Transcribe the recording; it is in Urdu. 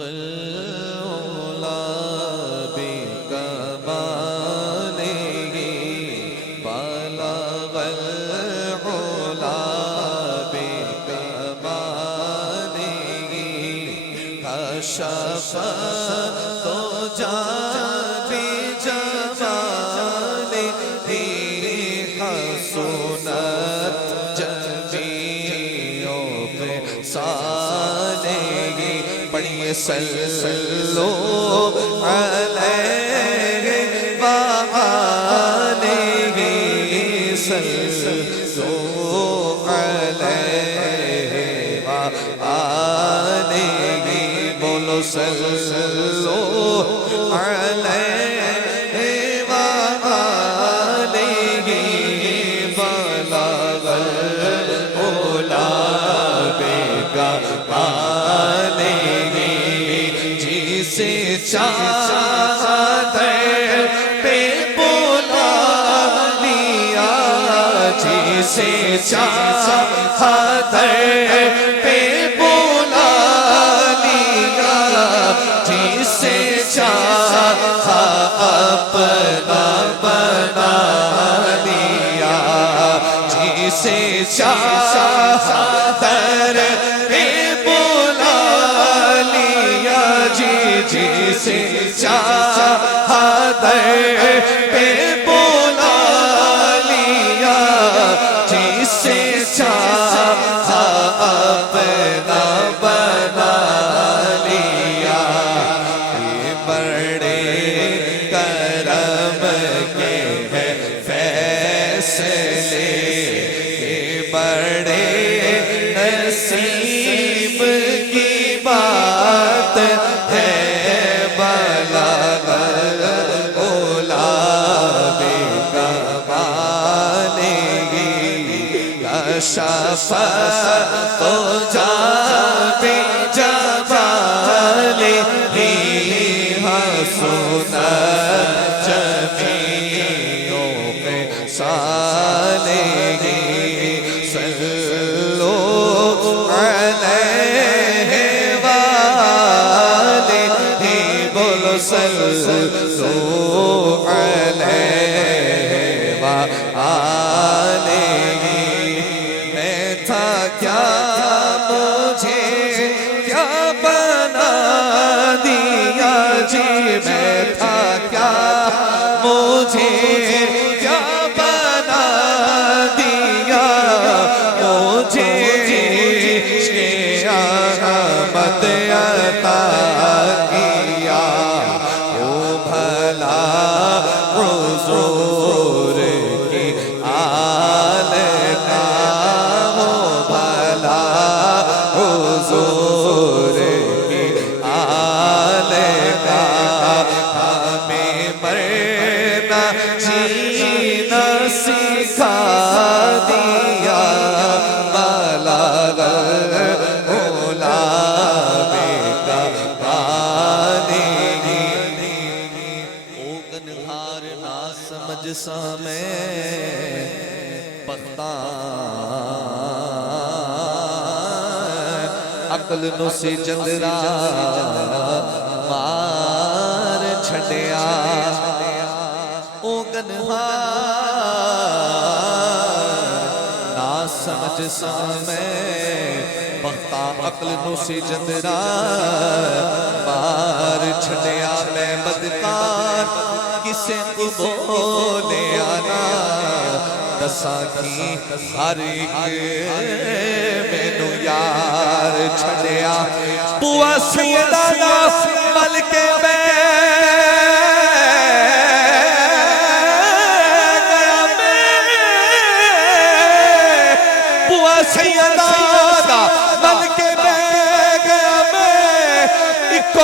العلا بكماله بلغ العلا بكماله كشف الدجى بجماله حسنت جميع خصاله پڑھیے صلو علیہ وآلہ صلو علیہ وآلہ بولو صلو علیہ وآلہ بلغ العلا بکمالہ جسے چادر پہ بلا لیا جسے چادر پہ بلا لیا جسے چاہا اپنا بنا لیا جسے چادر پہ بلا لیا جسے چادر پہ بلا لیا جسے چاہا اپنا بنا لیا یہ بڑے کرم کے ہیں فیصلے یہ بڑے نصیب کی بات ہے بلغ العلا بکمالہ کشف الدجى بجماله حسنت جميع خصاله صلو علیہ وآلہ بولو صلو علیہ وآلہ میں تھا کیا مجھے کیا بنا دیا جی میں تھا کیا مجھے کیا بنا دیا مجھے احمد عطا کیا وہ بھلا حضور کی آل کا وہ بھلا حضور کی آل کا ہمیں مرنا جینا سکھا دیا بلغ العلا بکمالہ او گنہار نہ سمجھ سامیں پختان عقل نو سی چندرا مار چھڑیا او گنہار نہ سمجھ سامیں پختہ عقل نو سی چندرا مار چھڑیا میں بدکار کسے کو بولے آنا دساں کی ہر ایک مینو یار چھڑیا بوا سیدہ ملک سیدہ ملک میں گیا میں ایک